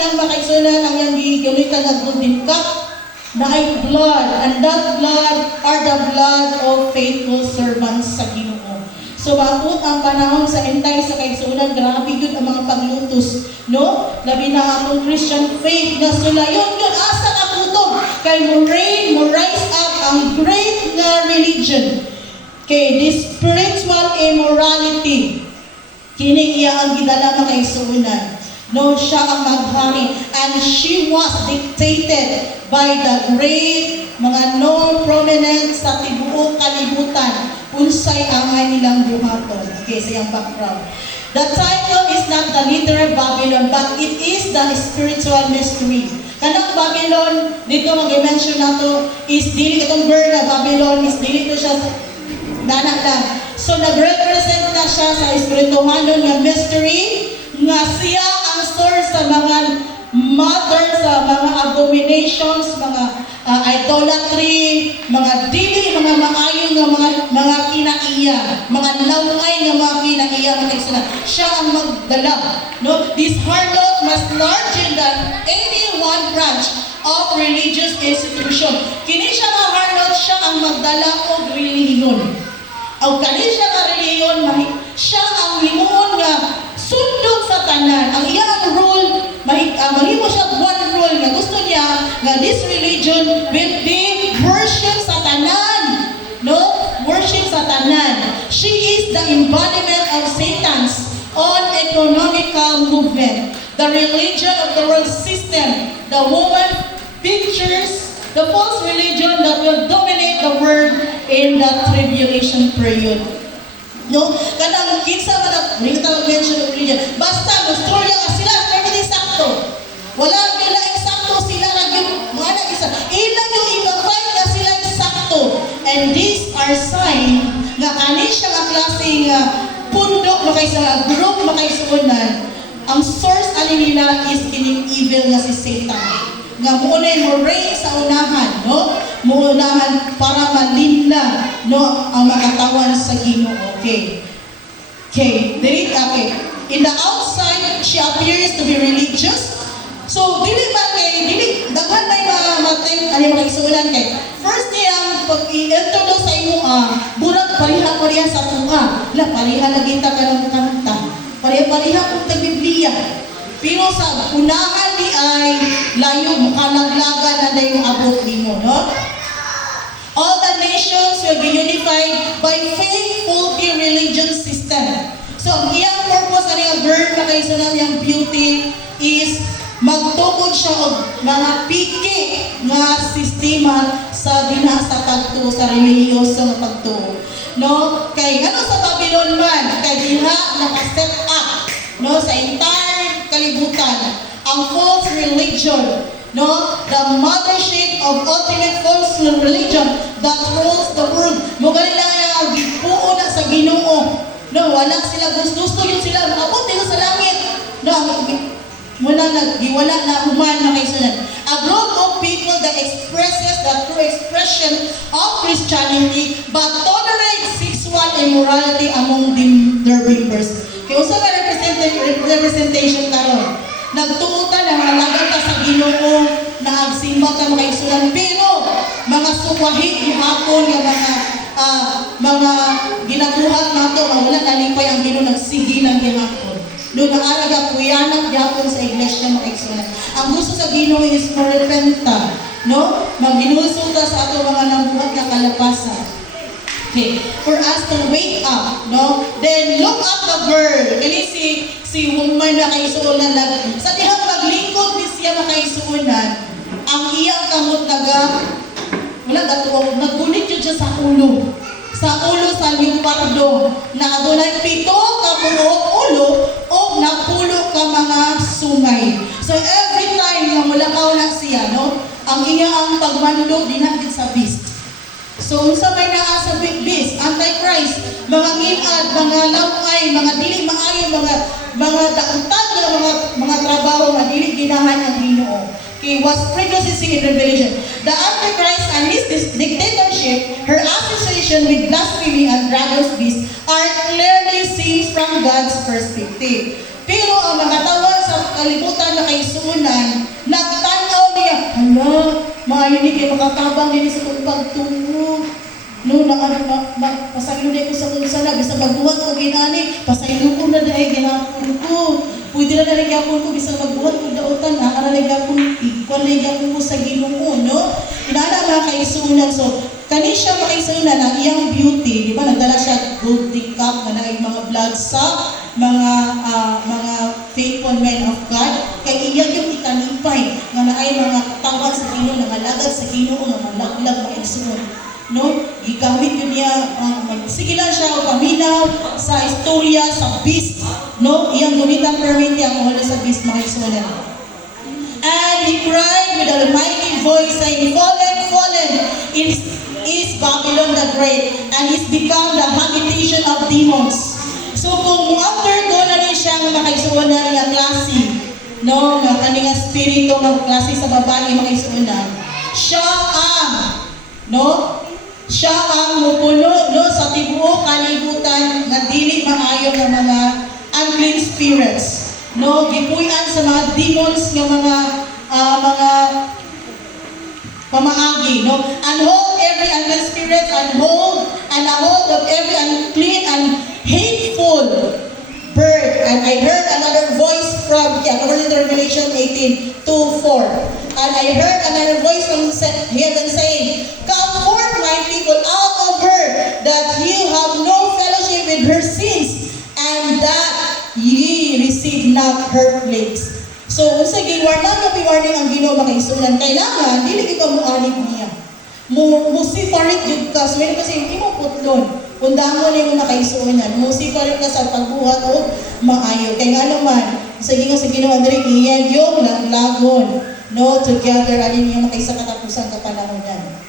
ilang makaisunan ang yang gigamitan ng golden cup na ay blood, and that blood are the blood of faithful servants sa Ginoo. So maabot ang panahon sa entay sa kaigsuonan, grabe yun ang mga paglutos, no? Labi na atong Christian faith na sulayon yun, asa ka puto, kay mo reign, mo rise up ang great na religion. Okay, this spiritual immorality, kini iya ang gidala mga kaigsuonan. No, siya ang maghari, and she was dictated by the great mga non-prominent sa tibuok kalibutan unsay ang nilang buhaton. Okay, sa iyang background. The title is not the literal Babylon, but it is the spiritual mystery. Kanang Babylon, dito mag-mention nato is dili itong word na Babylon is dili to siya nanak lang. So nag-represent na siya sa espirituhanon nga mystery nga siya ang source sa mga mother sa mga abominations, mga idolatry, mga dili, mga maayon nga mga kinaiya, mga laway nga mga kinaiya mga siya ang magdala. No, this harlot was larger than any one branch of religious institution. Kini siya nga harlot, siya ang magdala og relihiyon. Ang kani siya nga relihiyon, siya ang himuon nga sundot sa tanan. Ang iyang rule, mahimo siya one rule nga gusto niya nga this religion will be worship sa tanan. No? Worship sa tanan. She is the embodiment of Satan's own economical movement. The religion of the world system. The woman pictures the false religion that will dominate the world in the tribulation period. No, kanang kinsa man ang mention of religion. Basta mustorya ka sila, everything sakto. Wala nila eksakto sila ra gyud mga na isa. Ilang yung iba-fight na sila eksakto. And these are sign nga ani siya ang klaseng pundok makaisa group makaisunan. Ang source ani nila is kining evil nga si Satan. Nga muna mo reign sa unahan, no? Muunahan para malinla, no, ang makatawan sa Ginoo. Okay. Okay. In the outside, she appears to be religious. So, dili daghan may matay, mga isuulan kay. First niya, pag-i-introduce sa imo, burag pariha sa tunga. Pariha na kita ka ng kanta. Pariha kung tag-Biblia. Pero sa unahan ni ay layo makalaglagan na na yung abot nimo, no? All the nations will be unified by faithful religion system. So, ang iyang purpose ani ang bird na kaisunan yung beauty is magtukod siya og mga piki nga sistema sa dinasa pagtuo sa relihiyoso nga pagtuo. No? Kay ano sa Babylon man, kay diha naka-set up, no, sa entire kalibutan ang false religion, no, the mothership of ultimate false religion that rules the world. Mo gali lang ang gipuo na sa Ginoo, no, wala sila gusto yun sila maabot dito sa langit, no, muna naggiwala na human na kaisunan. A group of people that expresses the true expression of Christianity but tolerate sexual immorality among their members. Kaya usa ka representation karon. Nagtuutan ang halagan ka sa Ginoo na agsimba ka makaisunan, pero mga sukwahi gihapon nga mga ginabuhat nato nga wala nalipay ang Ginoo nagsigi ng gihapon. Doon ang araga kuyanan gihapon sa iglesia makaisunan. Ang gusto sa Ginoo is repenta, no? Magginusulta sa ato mga nabuhat na kalapasan. Okay, for us to wake up, no? Then look at the girl. Kani si woman na kaisuunan sa dihang maglingkod ni siya makaisuunan. Ang iyang kamot wala gatuwa naggunit jud siya sa ulo sa leopardo na adunay 7 ka buok ulo o napulo ka mga sungay. So every time nga mulakaw na siya, no? Ang iyang pagmando dinagit sa beast. So, unsa may naa sa beast, antichrist, mga ngilad, mga laway, mga dili maayo, mga dauntan nga mga trabaho nga dili ginahan ang Ginoo. Okay, was previously seen in Revelation. The Antichrist and his dictatorship, her association with blasphemy and dragon's beast are clearly seen from God's perspective. Pero ang mga tawag sa sa kalibutan na kaisunan, nagtanaw niya, hala, maayo ni kayo makatabang din sa kong pagtungo. No, pasaylo na ko sa kung sana, bisa magbuhat ko ginani, pasaylo ko na dahil ginapon ko. Pwede na naligapon ko, bisa magbuhat ko dautan, naligapon, ikuan naligapon ko sa Ginoo, no? Inana mga kaisunan, so, kani siya makaisunan ang iyang beauty, di ba? Nagdala siya gold cup na naay mga blood sa mga faithful men of God. Kay iya yung ikalipay nga naay mga katawan sa Ginoo, nangalagad sa Ginoo, nga malaglag makaisunan. No, gigamit yun niya, sige lang siya paminaw sa istorya, sa beast, no, iyang gumitan permit niya kung wala sa beast mga isunan. And he cried with a mighty voice saying, fallen, fallen is Babylon the Great, and is become the habitation of demons. So kung undergo na rin siya ng makaisunan na rin klase, no, ng kanina spirito ng klase sa babae makaisunan, siya ang, no, siya ang mupuno, no, sa tibuok kalibutan nga dili maayo ng mga unclean spirits, no, gipuy-an sa mga demons nga mga pamaagi, no, and hold every unclean spirit and hold of every unclean and hateful bird. And I heard another voice from, according to Revelation 18:2-4. And I heard another voice from heaven saying, come forth, my people, out of her, that you have no fellowship with her sins, and that ye receive not her plagues. So, sa giwarning ang Ginoo makaisunan, kailangan, dili ka muanib niya. Musiparit yun ka. So, meron kasi, hindi mo putlon. Kundang mo na yung nakaisunan. Musiparit ka sa pagbuhat o maayo. Kaya nga naman, sa Ginoo, Andrei, iyan yung laglagon. No, together, alin yung makaisa katapusan kapanahonan.